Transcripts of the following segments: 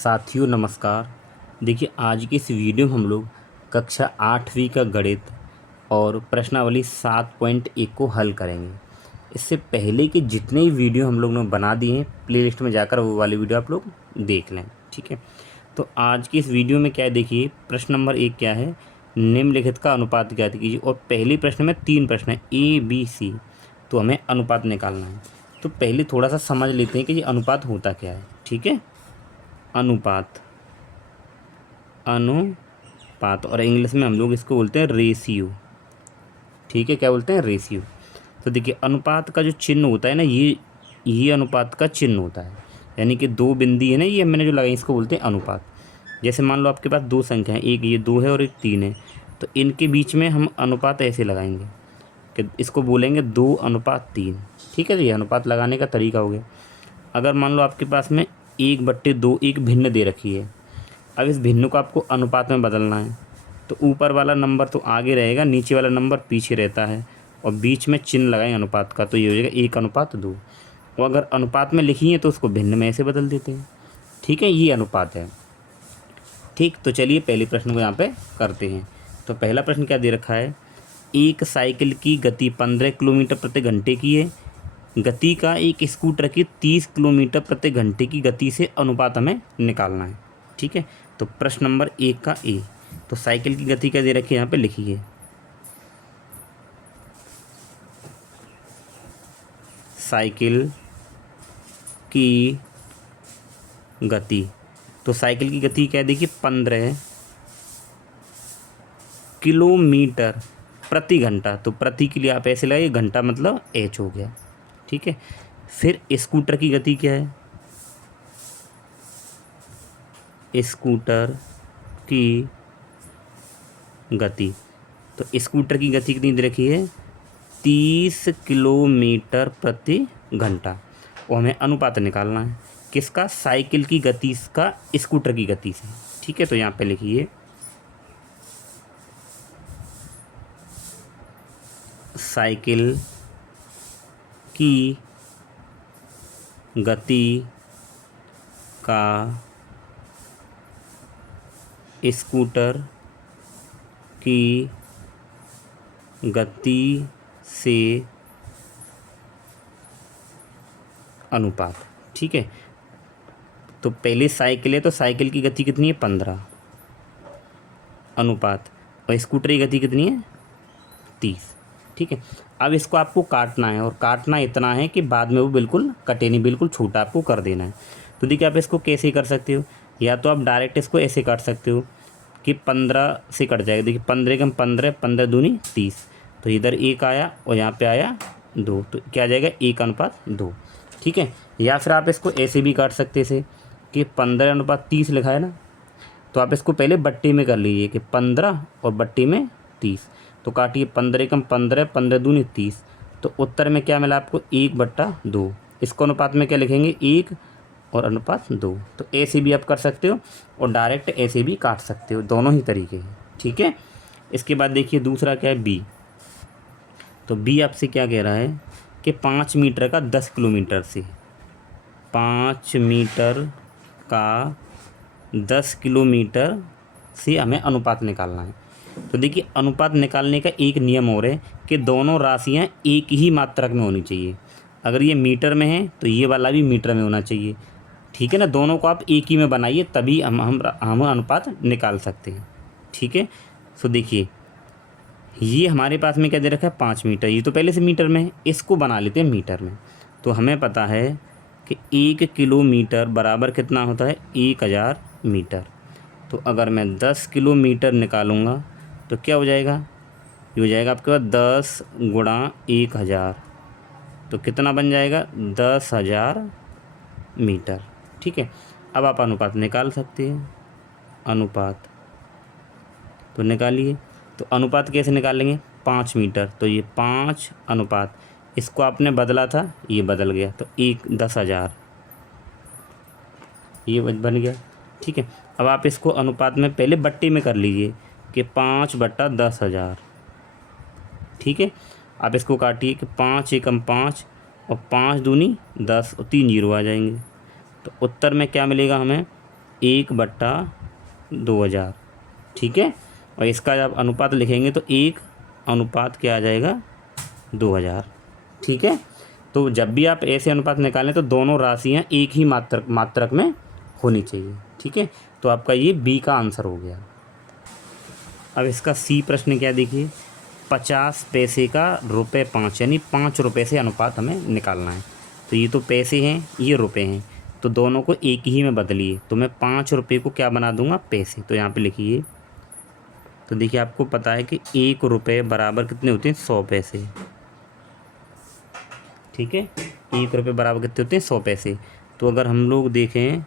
साथियों नमस्कार। देखिए आज की इस वीडियो में हम लोग कक्षा 8वीं का गणित और प्रश्नावली 7.1 को हल करेंगे। इससे पहले कि जितने ही वीडियो हम लोग ने बना दिए हैं प्लेलिस्ट में जाकर वो वाली वीडियो आप लोग देख लें, ठीक है। तो आज की इस वीडियो में क्या है, देखिए प्रश्न नंबर 1 क्या है, निम्नलिखित का अनुपात ज्ञात कीजिए। और पहले प्रश्न में 3 प्रश्न है A B C, तो हमें अनुपात निकालना है। तो पहले थोड़ा सा समझ लेते हैं कि ये अनुपात होता क्या है, ठीक है। अनुपात और इंग्लिश में हम लोग इसको बोलते हैं रेशियो, ठीक है। क्या बोलते हैं? रेशियो। तो देखिए अनुपात का जो चिन्ह होता है ना, ये अनुपात का चिन्ह होता है, यानी कि दो बिंदी है ना, ये मैंने जो लगाई इसको बोलते हैं अनुपात। जैसे मान लो आपके पास दो संख्या है, एक ये 2 है और एक 3 है, तो इनके बीच में हम अनुपात ऐसे लगाएंगे कि इसको बोलेंगे 2:3, ठीक है। ये अनुपात लगाने का तरीका हो गया। अगर मान लो आपके पास में 1/2 एक भिन्न दे रखी है, अब इस भिन्न को आपको अनुपात में बदलना है, तो ऊपर वाला नंबर तो आगे रहेगा, नीचे वाला नंबर पीछे रहता है, और बीच में चिन्ह लगाएं अनुपात का, तो ये हो जाएगा 1:2। और अगर अनुपात में लिखी है तो उसको भिन्न में ऐसे बदल देते हैं, ठीक है। ये अनुपात है, ठीक। तो चलिए पहले प्रश्न को यहाँ पे करते हैं। तो पहला प्रश्न क्या दे रखा है, एक साइकिल की गति 15 किलोमीटर प्रति घंटे की है, गति का एक स्कूटर की 30 किलोमीटर प्रति घंटे की गति से अनुपात हमें निकालना है, ठीक है। तो प्रश्न नंबर 1 का ए, तो साइकिल की गति क्या दे रखी है, यहाँ पे लिखिए साइकिल की गति। तो साइकिल की गति क्या देखिए 15 किलोमीटर प्रति घंटा, तो प्रति के लिए आप ऐसे लगाइए, घंटा मतलब एच हो गया, ठीक है। फिर स्कूटर की गति क्या है, स्कूटर की गति, तो स्कूटर की गति कितनी दे रखी है, 30 किलोमीटर प्रति घंटा। और हमें अनुपात निकालना है किसका, साइकिल की गति का स्कूटर की गति से, ठीक है। तो यहाँ पे लिखिए साइकिल की गति का स्कूटर की गति से अनुपात, ठीक है। तो पहले साइकिल है, तो साइकिल की गति कितनी है 15 अनुपात, और स्कूटर की गति कितनी है 30, ठीक है। अब इसको आपको काटना है, और काटना इतना है कि बाद में वो बिल्कुल कटे नहीं, बिल्कुल छोटा आपको कर देना है। तो देखिए आप इसको कैसे कर सकते हो, या तो आप डायरेक्ट इसको ऐसे काट सकते हो कि 15 से कट जाएगा। देखिए 15 कम 15, 15 दूनी 30, तो इधर 1 आया और यहाँ पे आया 2, तो क्या आ जाएगा 1:2, ठीक है। या फिर आप इसको ऐसे भी काट सकते थे कि 15:30 लिखा है ना, तो आप इसको पहले बट्टे में कर लीजिए कि 15 और बट्टे में 30, तो काटिए 15 कम 15, 15 दूनी 30, तो उत्तर में क्या मिला आपको 1/2। इसको अनुपात में क्या लिखेंगे 1 और अनुपात 2। तो ऐसे भी आप कर सकते हो और डायरेक्ट ऐसे भी काट सकते हो, दोनों ही तरीके हैं, ठीक है। इसके बाद देखिए दूसरा क्या है बी। तो बी आपसे क्या कह रहा है कि 5 मीटर का 10 किलोमीटर से, 5 मीटर का 10 किलोमीटर से हमें अनुपात निकालना है। तो देखिए अनुपात निकालने का एक नियम और है कि दोनों राशियां एक ही मात्रक में होनी चाहिए। अगर ये मीटर में है तो ये वाला भी मीटर में होना चाहिए, ठीक है ना। दोनों को आप एक ही में बनाइए, तभी हम अनुपात निकाल सकते हैं, ठीक है। सो देखिए ये हमारे पास में क्या दे रखा है 5 मीटर, ये तो पहले से मीटर में है, इसको बना लेते हैं मीटर में। तो हमें पता है कि 1 किलोमीटर बराबर कितना होता है 1000 मीटर। तो अगर मैं 10 किलोमीटर निकालूंगा तो क्या हो जाएगा, ये हो जाएगा आपके पास 10 गुणा 1000, तो कितना बन जाएगा 10,000 मीटर, ठीक है। अब आप अनुपात निकाल सकते हैं, अनुपात तो निकालिए। तो अनुपात कैसे निकालेंगे 5 मीटर, तो ये 5 अनुपात, इसको आपने बदला था ये बदल गया, तो 10,000 ये बन गया, ठीक है। अब आप इसको अनुपात में पहले बट्टे में कर लीजिए कि 5/10,000, ठीक है। आप इसको काटिए कि 5 एकम 5 और 5 दूनी 10 और 3 जीरो आ जाएंगे, तो उत्तर में क्या मिलेगा हमें 1/2000, ठीक है। और इसका जब अनुपात लिखेंगे तो 1 अनुपात क्या आ जाएगा, 2000, ठीक है। तो जब भी आप ऐसे अनुपात निकालें तो दोनों राशियाँ एक ही मात्रक में होनी चाहिए, ठीक है। तो आपका ये बी का आंसर हो गया। अब इसका सी प्रश्न क्या देखिए, 50 पैसे का ₹5 यानी 5 रुपये से अनुपात हमें निकालना है। तो ये तो पैसे हैं, ये रुपए हैं, तो दोनों को एक ही में बदलिए। तो मैं 5 रुपये को क्या बना दूंगा, पैसे। तो यहाँ पे लिखिए। तो देखिए आपको पता है कि 1 रुपये बराबर कितने होते हैं, 100 पैसे, ठीक है। 1 रुपये बराबर कितने होते हैं, 100 पैसे। तो अगर हम लोग देखें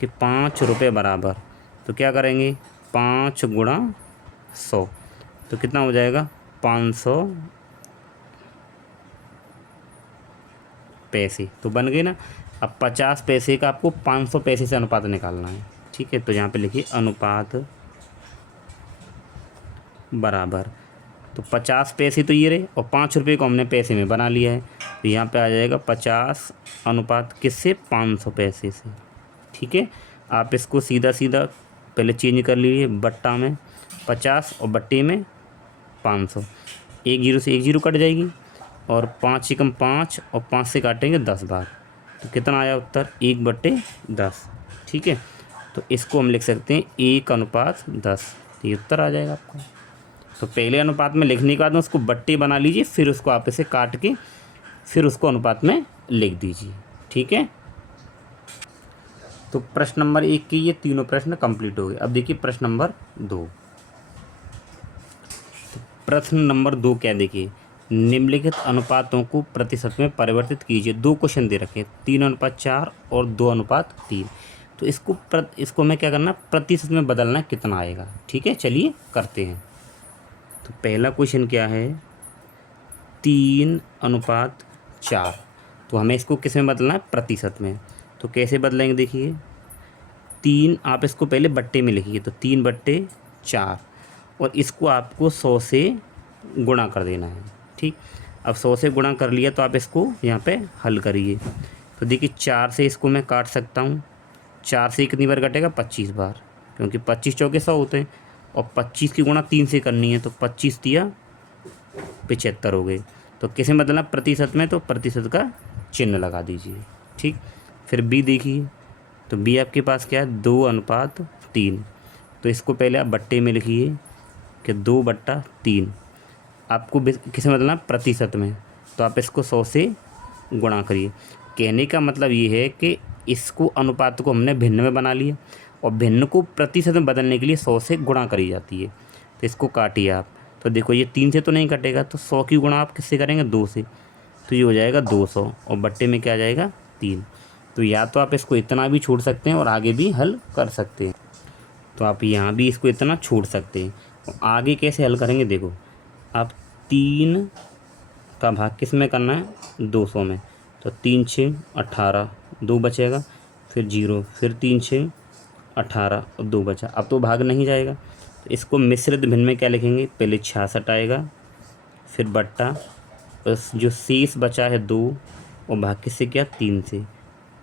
कि 5 रुपये बराबर, तो क्या करेंगे, 5 गुणा 100, तो कितना हो जाएगा, 500 पैसे। तो बन गए ना। अब 50 पैसे का आपको 500 पैसे से अनुपात निकालना है, ठीक है। तो यहाँ पे लिखिए अनुपात बराबर, तो 50 पैसे तो ये रहे और 5 रुपये को हमने पैसे में बना लिया है। तो यहाँ पे आ जाएगा 50 अनुपात किससे, 500 पैसे से, ठीक है। आप इसको सीधा सीधा पहले चेंज कर लीजिए, बट्टा में 50 और बट्टे में 500, 1 जीरो से 1 जीरो कट जाएगी और 5 से कम 5 और 5 से काटेंगे 10 बार। तो कितना आया उत्तर, 1/10, ठीक है। तो इसको हम लिख सकते हैं 1/10, ये उत्तर आ जाएगा आपको। तो पहले अनुपात में लिखने के बाद में उसको बट्टे बना लीजिए, फिर उसको आप इसे काट के फिर उसको अनुपात में लिख दीजिए, ठीक है। तो प्रश्न नंबर 1 के ये तीनों प्रश्न कंप्लीट हो गए। अब देखिए प्रश्न नंबर 2। प्रश्न नंबर 2 क्या देखिए, निम्नलिखित अनुपातों को प्रतिशत में परिवर्तित कीजिए। 2 क्वेश्चन दे रखे, 3:4 और 2:3। तो इसको हमें क्या करना, प्रतिशत में बदलना, कितना आएगा, ठीक है। चलिए करते हैं। तो पहला क्वेश्चन क्या है, 3:4। तो हमें इसको किस में बदलना है, प्रतिशत में। तो कैसे बदलेंगे, देखिए 3 आप इसको पहले बट्टे में लिखिए, तो 3/4 और इसको आपको 100 से गुणा कर देना है, ठीक। अब 100 से गुणा कर लिया तो आप इसको यहाँ पे हल करिए। तो देखिए 4 से इसको मैं काट सकता हूँ, 4 से कितनी बार कटेगा, 25 बार, क्योंकि 25 चौके 100 होते हैं और 25 की गुणा 3 से करनी है, तो 25 तिया 75 हो गए। तो किसे बदलना, प्रतिशत में, तो प्रतिशत का चिन्ह लगा दीजिए, ठीक। फिर बी देखिए, तो बी आपके पास क्या है, 2:3। तो इसको पहले आप बट्टे में लिखिए कि 2/3। आपको किसे बदलना, प्रतिशत में, तो आप इसको 100 से गुणा करिए। कहने का मतलब ये है कि इसको अनुपात को हमने भिन्न में बना लिया और भिन्न को प्रतिशत में बदलने के लिए 100 से गुणा करी जाती है। तो इसको काटिए आप, तो देखो ये 3 से तो नहीं कटेगा, तो 100 की गुणा आप किससे करेंगे, 2 से, तो ये हो जाएगा 200 और बट्टे में क्या आ जाएगा, 3। तो या तो आप इसको इतना भी छोड़ सकते हैं और आगे भी हल कर सकते हैं। तो आप यहाँ भी इसको इतना छोड़ सकते हैं और आगे कैसे हल करेंगे, देखो आप 3 का भाग किस में करना है, 200 में। तो 3 6 18, 2 बचेगा, फिर 0, फिर 3 6 18 और 2 बचा। अब तो भाग नहीं जाएगा, तो इसको मिश्रित भिन्न में क्या लिखेंगे, पहले 66 आएगा, फिर बट्टा, बस जो शेष बचा है 2 और भाग किससे किया, 3 से।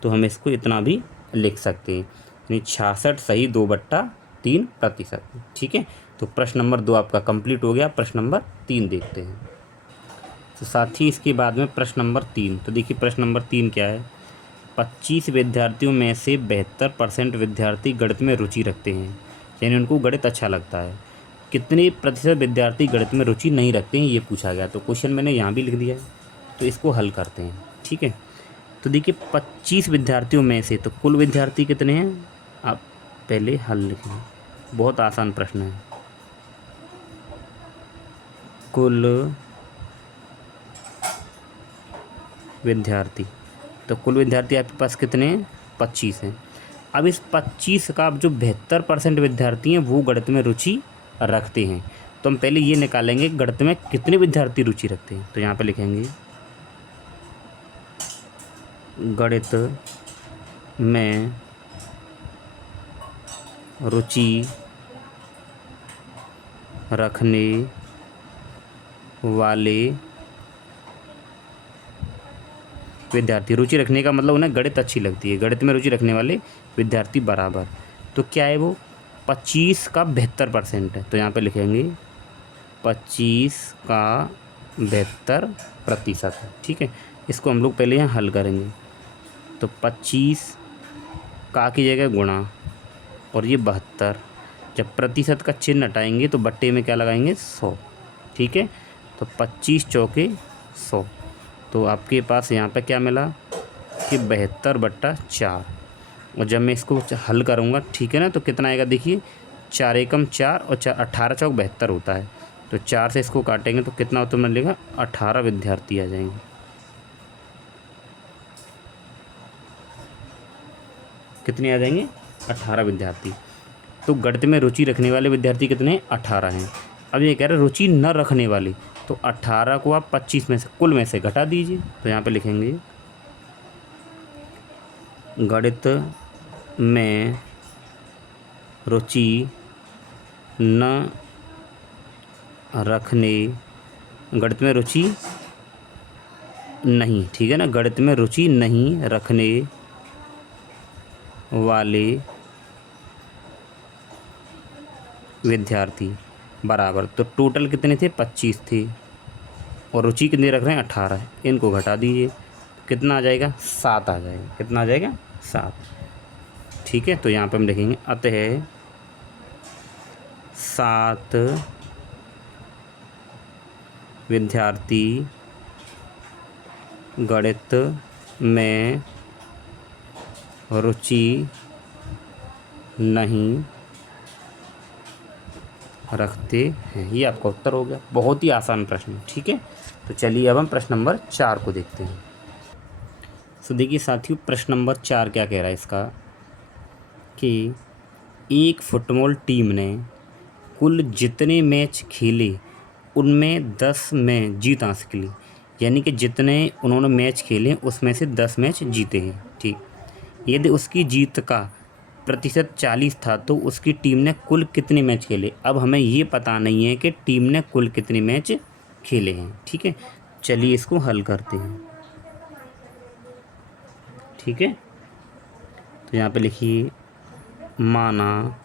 तो हम इसको इतना भी लिख सकते हैं, यानी 66 सही 2/3 प्रतिशत, ठीक है। तो प्रश्न नंबर 2 आपका कंप्लीट हो गया। प्रश्न नंबर 3 देखते हैं। तो साथ ही इसके बाद में प्रश्न नंबर 3। तो देखिए प्रश्न नंबर 3 क्या है, 25 विद्यार्थियों में से 72% विद्यार्थी गणित में रुचि रखते हैं, यानी उनको गणित अच्छा लगता है। कितने प्रतिशत विद्यार्थी गणित में रुचि नहीं रखते हैं, ये पूछा गया। तो क्वेश्चन मैंने यहाँ भी लिख दिया है, तो इसको हल करते हैं, ठीक है। तो देखिए 25 विद्यार्थियों में से, तो कुल विद्यार्थी कितने हैं, आप पहले हल लिखें। बहुत आसान प्रश्न है। कुल विद्यार्थी, तो कुल विद्यार्थी आपके पास कितने हैं, 25 हैं। अब इस 25 का जो 72% विद्यार्थी हैं वो गणित में रुचि रखते हैं, तो हम पहले ये निकालेंगे गणित में कितने विद्यार्थी रुचि रखते हैं। तो यहाँ पे लिखेंगे गणित में रुचि रखने वाले विद्यार्थी। रुचि रखने का मतलब उन्हें गणित अच्छी लगती है, गणित में रुचि रखने वाले विद्यार्थी बराबर। तो क्या है वो, 25 का 72% है, तो यहाँ पे लिखेंगे 25 का 72% है। ठीक है, इसको हम लोग पहले यहाँ हल करेंगे। तो 25 का की जगह गुणा और ये 72, जब प्रतिशत का चिन्ह हटाएंगे तो बट्टे में क्या लगाएंगे, 100। ठीक है, तो 25 चौके 100, तो आपके पास यहाँ पे क्या मिला कि 72/4। और जब मैं इसको हल करूँगा, ठीक है ना, तो कितना आएगा देखिए, 4 एकम 4 और 4 18 चौक 72 होता है। तो 4 से इसको काटेंगे तो कितना उत्तर मिलेगा, 18 विद्यार्थी आ जाएंगे। कितने आ जाएंगे, 18 विद्यार्थी। तो गणित में रुचि रखने वाले विद्यार्थी कितने, 18 हैं। अब ये कह रहे रुचि न रखने वाले, तो 18 को आप 25 में से, कुल में से घटा दीजिए। तो यहाँ पे लिखेंगे गणित में रुचि न रखने, गणित में रुचि नहीं, ठीक है ना, गणित में रुचि नहीं रखने वाले विद्यार्थी बराबर। तो टोटल कितने थे, 25 थे, और रुचि कितने रख रहे हैं, 18। इनको घटा दीजिए, कितना आ जाएगा, 7 आ जाएगा। कितना आ जाएगा, 7। ठीक है, तो यहाँ पे हम लिखेंगे अतः 7 विद्यार्थी गणित में रुचि नहीं रखते हैं। ये आपका उत्तर हो गया। बहुत ही आसान प्रश्न है। ठीक है, तो चलिए अब हम प्रश्न नंबर 4 को देखते हैं। तो देखिए साथियों, प्रश्न नंबर 4 क्या कह रहा है इसका, कि एक फुटबॉल टीम ने कुल जितने मैच खेले उनमें 10 में जीत हासिल की। यानी कि जितने उन्होंने मैच खेले उसमें से 10 मैच जीते हैं। ठीक, यदि उसकी जीत का प्रतिशत 40 था तो उसकी टीम ने कुल कितने मैच खेले। अब हमें ये पता नहीं है कि टीम ने कुल कितने मैच खेले हैं। ठीक है, चलिए इसको हल करते हैं। ठीक है, तो यहाँ पे लिखिए, माना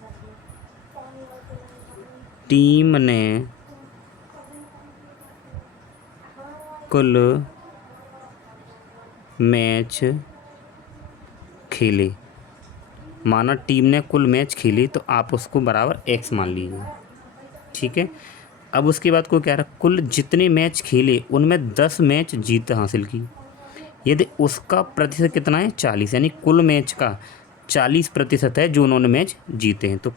टीम ने कुल मैच खेले, माना टीम ने कुल मैच खेले, तो आप उसको बराबर x मान लीजिए। ठीक है, अब उसके बाद को क्या रहा, कुल जितने मैच खेले उनमें 10 मैच जीत हासिल की। यदि उसका प्रतिशत कितना है, 40, यानी कुल मैच का 40% है जो उन्होंने मैच जीते हैं। तो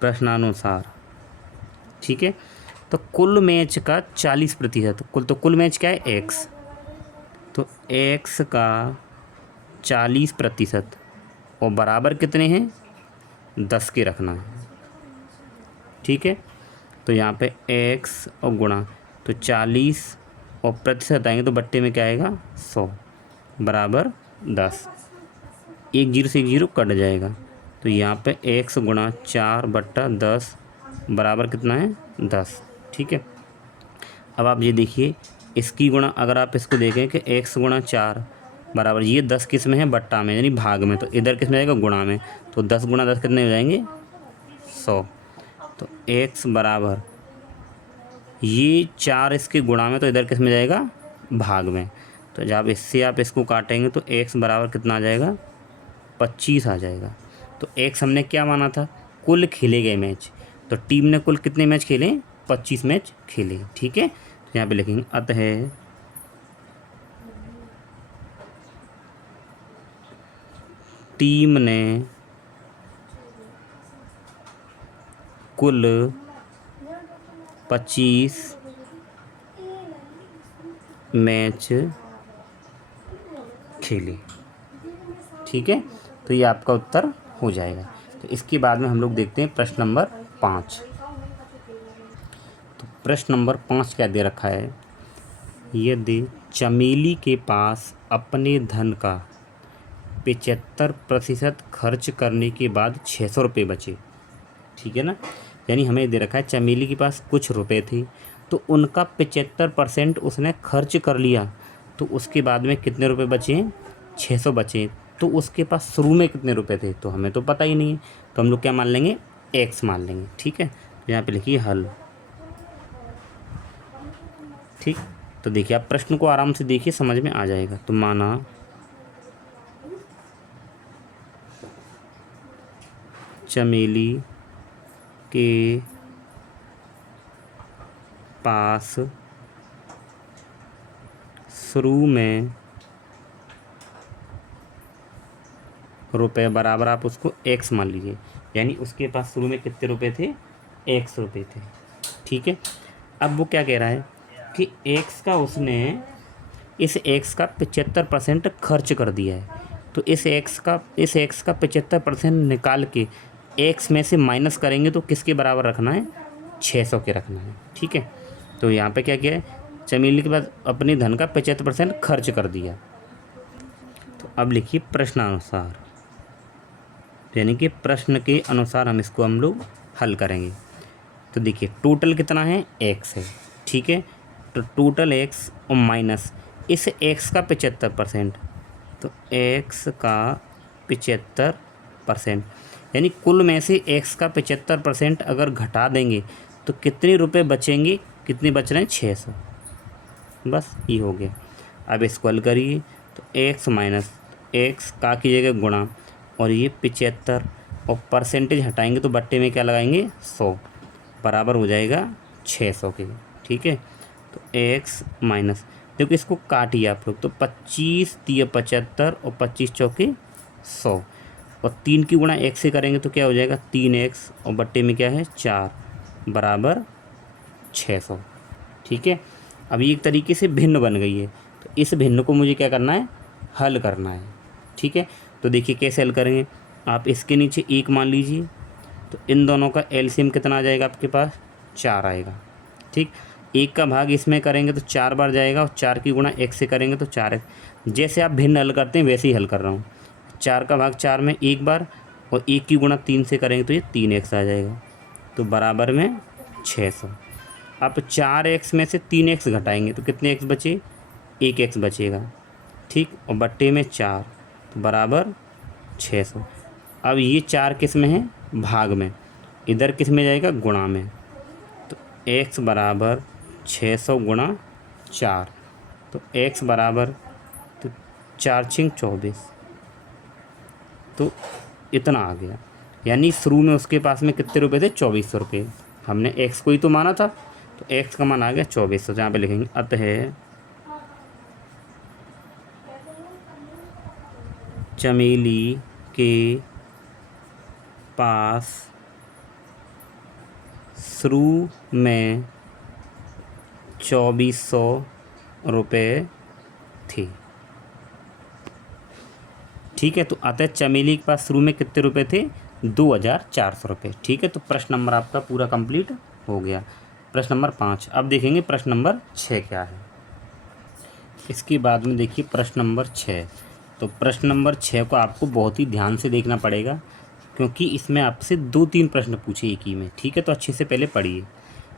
प्रश्नानुसार ठीक है, तो कुल मैच का 40%, कुल मैच क्या है, x, तो x का 40% और बराबर कितने हैं, 10 के रखना है। ठीक है, तो यहाँ पे x और गुणा, तो 40 और प्रतिशत आएंगे तो बट्टे में क्या आएगा, 100 बराबर 10। 1 0 से 1 0 कट जाएगा, तो यहाँ पे x गुणा 4/10 बराबर कितना है, 10। ठीक है, अब आप ये देखिए, इसकी गुणा अगर आप इसको देखें कि x गुणा 4 बराबर, ये 10 किस में है, बट्टा में, यानी भाग में, तो इधर किस में जाएगा, गुणा में। तो 10 गुणा 10 कितने हो जाएंगे, 100। तो x बराबर, ये 4 इसके गुणा में, तो इधर किस में जाएगा, भाग में। तो जब इससे आप इसको काटेंगे तो x बराबर कितना आ जाएगा, 25 आ जाएगा। तो x हमने क्या माना था, कुल खेले गए मैच, तो टीम ने कुल कितने मैच खेले, 25 मैच खेले। ठीक है, तो यहाँ पे लिखेंगे अतः टीम ने कुल 25 मैच खेले। ठीक है, तो ये आपका उत्तर हो जाएगा। तो इसके बाद में हम लोग देखते हैं प्रश्न नंबर 5। तो प्रश्न नंबर 5 क्या दे रखा है, यदि चमेली के पास अपने धन का 75% खर्च करने के बाद 600 रुपये बचे। ठीक है ना, यानी हमें दे रखा है चमेली के पास कुछ रुपए थे, तो उनका 75% उसने खर्च कर लिया, तो उसके बाद में कितने रुपए बचे? 600 बचे। तो उसके पास शुरू में कितने रुपए थे? तो हमें तो पता ही नहीं है, तो हम लोग क्या मान लेंगे? एक्स मान लेंगे। ठीक है, तो यहाँ पे लिखिए हल। ठीक, तो देखिए आप प्रश्न को आराम से देखिए, समझ में आ जाएगा। तो माना चमेली के पास शुरू में रुपए बराबर, आप उसको एक्स मान लीजिए, यानी उसके पास शुरू में कितने रुपए थे? एक्स रुपए थे। ठीक है, अब वो क्या कह रहा है कि एक्स का उसने इस एक्स का 75% खर्च कर दिया है। तो इस एक्स का 75% निकाल के एक्स में से माइनस करेंगे तो किसके बराबर रखना है? 600 के रखना है। ठीक है, तो यहाँ पे क्या किया है? चमेली के पास अपने धन का 75% खर्च कर दिया। तो अब लिखिए प्रश्नानुसार, यानी कि प्रश्न के अनुसार हम लोग हल करेंगे। तो देखिए टोटल कितना है? एक्स है। ठीक है, तो टोटल एक्स और माइनस इस एक्स का 75%, तो एक्स का 75%, यानी कुल में से एक्स का 75% अगर घटा देंगे तो कितने रुपए बचेंगे? कितने बच रहे हैं? 600। बस ये हो गया। अब इसको हल करिए, तो एक्स माइनस एक्स का कीजिएगा गुणा, और ये 75 और परसेंटेज हटाएंगे तो बट्टे में क्या लगाएंगे? 100, बराबर हो जाएगा 600 के। ठीक है, तो एक्स माइनस, देखो इसको काटिए आप लोग, तो 25 तिया 75 और 25 चौके 100, और 3 की गुणा एक से करेंगे तो क्या हो जाएगा? 3x, और बट्टे में क्या है? 4, बराबर 600। ठीक है, अब ये एक तरीके से भिन्न बन गई है, तो इस भिन्न को मुझे क्या करना है? हल करना है। ठीक है, तो देखिए कैसे हल करेंगे। आप इसके नीचे 1 मान लीजिए, तो इन दोनों का एलसीएम कितना आ जाएगा आपके पास? 4 आएगा। ठीक, 1 का भाग इसमें करेंगे तो 4 बार जाएगा, और 4 की गुणा 1 से करेंगे तो 4x। जैसे आप भिन्न हल करते हैं वैसे ही हल कर रहा हूँ। 4 का भाग 4 में 1 बार, और 1 की गुणा 3 से करेंगे तो ये 3x आ जाएगा, तो बराबर में 600। आप 4x में से 3x घटाएंगे तो कितने x बचे? 1x बचेगा। ठीक, और बट्टे में 4, तो बराबर 600। अब ये 4 किस में है? भाग में। इधर किस में जाएगा? गुणा में। तो x बराबर 600 गुणा 4, तो x बराबर, तो 4 छिंग 24, तो इतना आ गया। यानी शुरू में उसके पास में कितने रुपए थे? 2400 रुपये। हमने x को ही तो माना था, तो x का मान आ गया 2400। जहाँ पे लिखेंगे अतः चमेली के पास शुरू में 2400 रुपये थे। ठीक है, तो अतः चमेली के पास शुरू में कितने रुपए थे? 2400 रुपये। ठीक है, तो प्रश्न नंबर आपका पूरा कंप्लीट हो गया। प्रश्न नंबर 5। अब देखेंगे प्रश्न नंबर 6 क्या है। इसके बाद में देखिए प्रश्न नंबर 6। तो प्रश्न नंबर 6 को आपको बहुत ही ध्यान से देखना पड़ेगा, क्योंकि इसमें आपसे 2-3 प्रश्न पूछे एक ही में। ठीक है, तो अच्छे से पहले पढ़िए।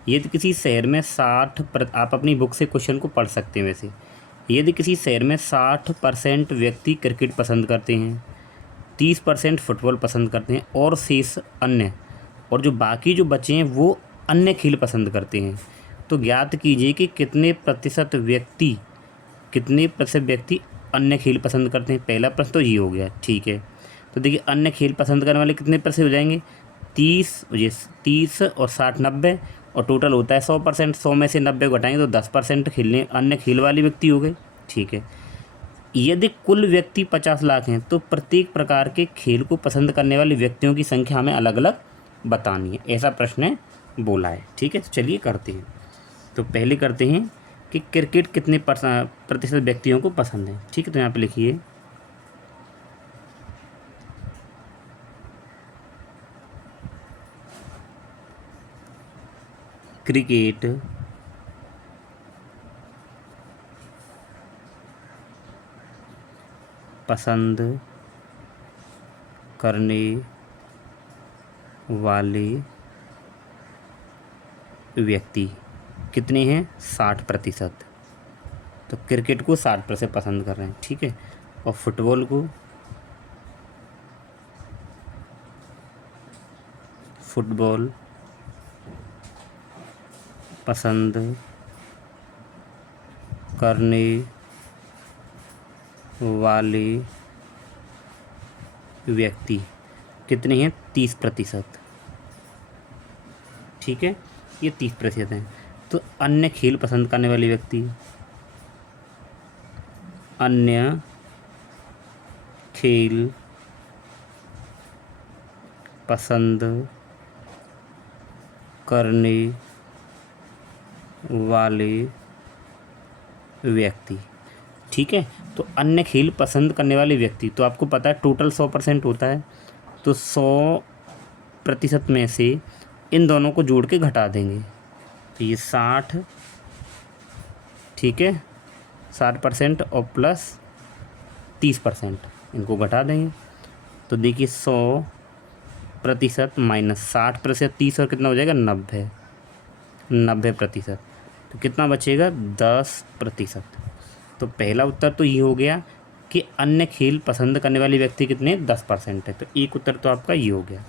यदि किसी शहर में आप अपनी बुक से क्वेश्चन को पढ़ सकते हैं वैसे। यदि किसी शहर में 60% व्यक्ति क्रिकेट पसंद करते हैं, 30% फुटबॉल पसंद करते हैं, और शेष अन्य, और जो बाकी जो बचे हैं वो अन्य खेल पसंद करते हैं, तो ज्ञात कीजिए कि कितने प्रतिशत व्यक्ति अन्य खेल पसंद करते हैं। पहला प्रश्न तो ये हो गया। ठीक है, तो देखिए अन्य खेल पसंद करने वाले कितने प्रतिशत हो जाएंगे? 30 और 60 90, और टोटल होता है 100%। 100 में से 90 घटाएंगे तो 10% खेलने अन्य खेल वाले व्यक्ति हो गए। ठीक है, यदि कुल व्यक्ति 50 लाख हैं तो प्रत्येक प्रकार के खेल को पसंद करने वाले व्यक्तियों की संख्या हमें अलग अलग बतानी है, ऐसा प्रश्न है बोला है। ठीक है, तो चलिए करते हैं। तो पहले करते हैं कि क्रिकेट कितने प्रतिशत व्यक्तियों को पसंद है। ठीक है, तो यहाँ पे लिखिए क्रिकेट पसंद करने वाले व्यक्ति कितने हैं 60%। तो क्रिकेट को 60% पसंद कर रहे हैं, ठीक है। और फुटबॉल को पसंद करने वाले व्यक्ति कितने हैं 30%, ठीक है। ये 30% हैं। तो अन्य खेल पसंद करने वाले व्यक्ति, अन्य खेल पसंद करने वाले व्यक्ति, ठीक है। तो अन्य खेल पसंद करने वाले व्यक्ति, तो आपको पता है टोटल 100% होता है, तो 100% में से इन दोनों को जोड़ के घटा देंगे। तो ये 60, ठीक है, 60% और प्लस 30%, इनको घटा देंगे। तो देखिए 100% माइनस 60%, 30 और कितना हो जाएगा 90%। तो कितना बचेगा 10%। तो पहला उत्तर तो ये हो गया कि अन्य खेल पसंद करने वाले व्यक्ति कितने 10% है। तो एक उत्तर तो आपका ये हो गया,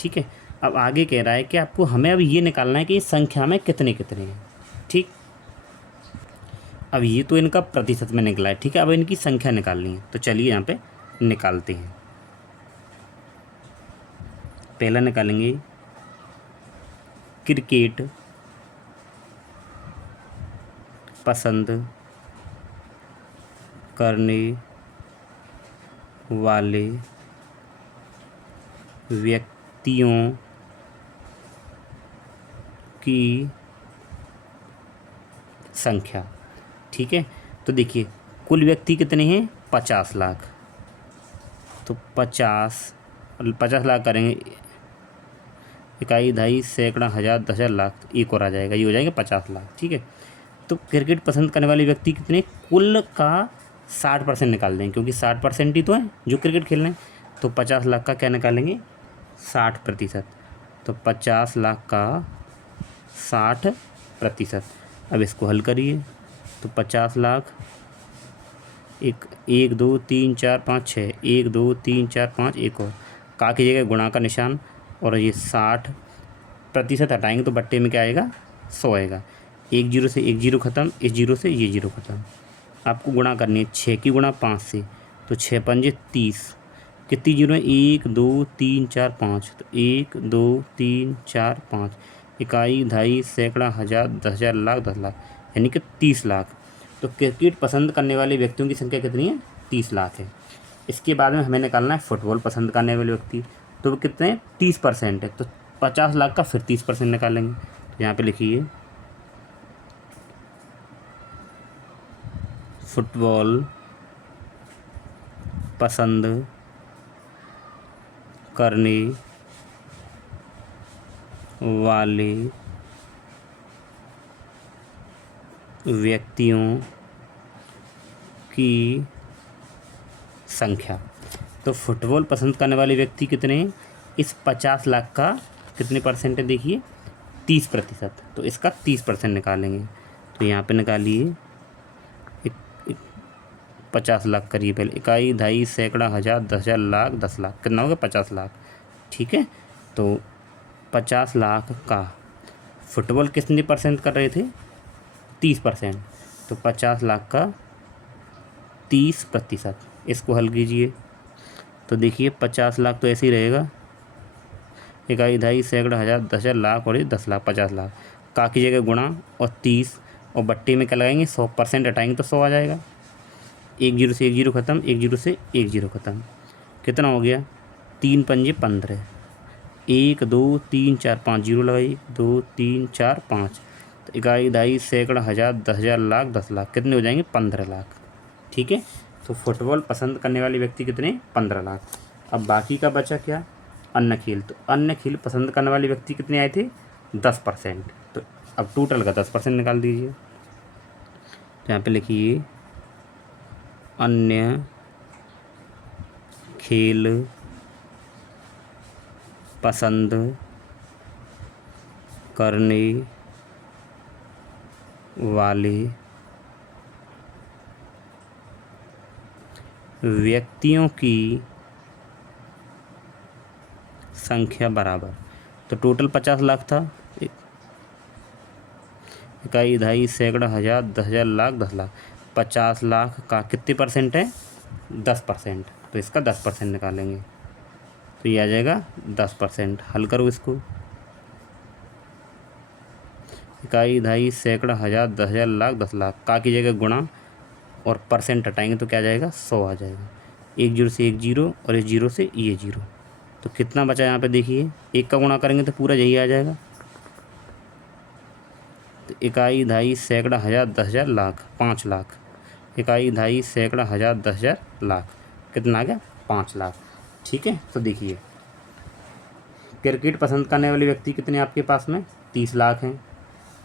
ठीक है। अब आगे कह रहा है कि आपको हमें अब ये निकालना है कि इस संख्या में कितने कितने हैं, ठीक। अब ये तो इनका प्रतिशत में निकला है, ठीक है। अब इनकी संख्या निकालनी है, तो चलिए यहाँ पे निकालते हैं। पहला निकालेंगे क्रिकेट पसंद करने वाले व्यक्तियों की संख्या, ठीक है। तो देखिए कुल व्यक्ति कितने हैं 50 लाख। तो 50 लाख करेंगे, इकाई, दहाई, सैकड़ा, हज़ार, 10,000, लाख, एक और आ जाएगा, ये हो जाएगा 50 लाख, ठीक है। तो क्रिकेट पसंद करने वाले व्यक्ति कितने, कुल का 60% निकाल देंगे, क्योंकि 60% ही तो हैं जो क्रिकेट खेल रहे हैं। तो 50 लाख का क्या निकालेंगे 60%। तो 50 लाख का 60%। अब इसको हल करिए। तो 50 लाख, एक 2 3 4 5 6, 1 2 3 4 5, एक और का की जगह गुणा का निशान, और ये 60% हटाएंगे तो बट्टे में क्या आएगा 100 आएगा। एक जीरो से एक जीरो ख़त्म, इस जीरो से ये जीरो ख़त्म। आपको गुणा करनी है 6 की गुणा 5 से, तो 6 पंजे 30, कितनी जीरो है 1 2 3 4 5। तो 1 2 3 4 5, इकाई, दहाई, सैकड़ा, हज़ार, 10,000, लाख, 10 लाख, यानी कि 30 लाख। तो क्रिकेट पसंद करने वाले व्यक्तियों की संख्या कितनी है 30 लाख है। इसके बाद में हमें निकालना है फुटबॉल पसंद करने वाले व्यक्ति, तो वो कितने हैं 30% है। तो 50 लाख का फिर 30% निकालेंगे। तो यहाँ पे लिखिए फुटबॉल पसंद करने वाले व्यक्तियों की संख्या। तो फुटबॉल पसंद करने वाले व्यक्ति कितने हैं, इस 50 लाख का कितने परसेंट है देखिए 30%। तो इसका 30% निकालेंगे। तो यहाँ पे निकालिए 50 लाख करिए पहले, इकाई, दहाई, सैकड़ा, हज़ार, 10,000, लाख, 10 लाख, कितना होगा 50 लाख, ठीक है। तो 50 लाख का फुटबॉल कितने परसेंट कर रहे थे 30%। तो 50 लाख का 30%, इसको हल कीजिए। तो देखिए 50 लाख तो ऐसे ही रहेगा, इकाई, दहाई, सैकड़ा, हज़ार, 10,000, लाख, और ये 10 लाख, 50 लाख का की जगह गुणा और 30, और बट्टे में क्या लगाएंगे 100% हटाएंगे तो 100 आ जाएगा। एक जीरो से एक जीरो ख़त्म, एक जीरो से एक जीरो ख़त्म, कितना हो गया 3 पंजे 15, 1 2 3 4 5 जीरो लगाइए, 2 3 4 5। तो इकाई, दहाई, सैकड़ा, हज़ार, 10,000, लाख, 10 लाख, कितने हो जाएंगे 15 लाख, ठीक है। तो फुटबॉल पसंद करने वाले व्यक्ति कितने 15 लाख। अब बाकी का बचा क्या अन्य खेल। तो अन्य खेल पसंद करने वाले व्यक्ति कितने आए थे 10%। तो अब टोटल का 10% निकाल दीजिए। तो यहाँ पे लिखिए अन्य खेल पसंद करने वाले व्यक्तियों की संख्या बराबर। तो टोटल 50 लाख था। इकाई, दहाई, सैकड़ा, हज़ार, 10,000, लाख, 10 लाख। 50 लाख का कितने परसेंट है? 10%। तो इसका 10% निकालेंगे तो ये आ जाएगा 10%। हल करो इसको। इकाई, दहाई, सैकड़ा, हज़ार, 10,000, लाख, 10 लाख का की जगह गुणा और परसेंट हटाएंगे तो क्या आ जाएगा? 100 आ जाएगा। एक जीरो से एक जीरो और इस जीरो से ये जीरो। तो कितना बचा यहाँ पे देखिए, एक का गुणा करेंगे तो पूरा यही आ जाएगा। तो इकाई, दहाई, सैकड़ा, हज़ार, 10,000, लाख, 5 लाख। इकाई, दहाई, सैकड़ा, हज़ार, 10,000, लाख, कितना आ गया? 5 लाख। ठीक है। तो देखिए, क्रिकेट पसंद करने वाले व्यक्ति कितने आपके पास में? 30 लाख हैं।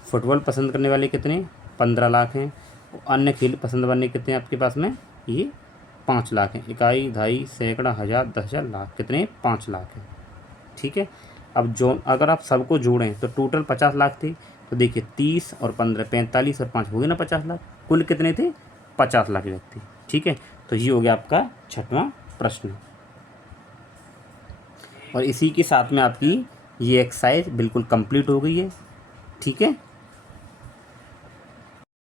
फुटबॉल पसंद करने वाले कितने? 15 लाख हैं। अन्य खेल पसंद वाले कितने आपके पास में? ये 5 लाख हैं। इकाई, दहाई, सैकड़ा, हज़ार, 10,000, लाख, कितने? 5 लाख हैं। ठीक है। अब जो अगर आप सबको जोड़ें तो टोटल 50 लाख थे। तो देखिए 30 और 15, 45 और 5 हो गए ना 50 लाख। कुल कितने थे? 50 लाख व्यक्ति। ठीक है। तो ये हो गया आपका 6वां प्रश्न। और इसी के साथ में आपकी ये एक्सरसाइज बिल्कुल कंप्लीट हो गई है। ठीक है।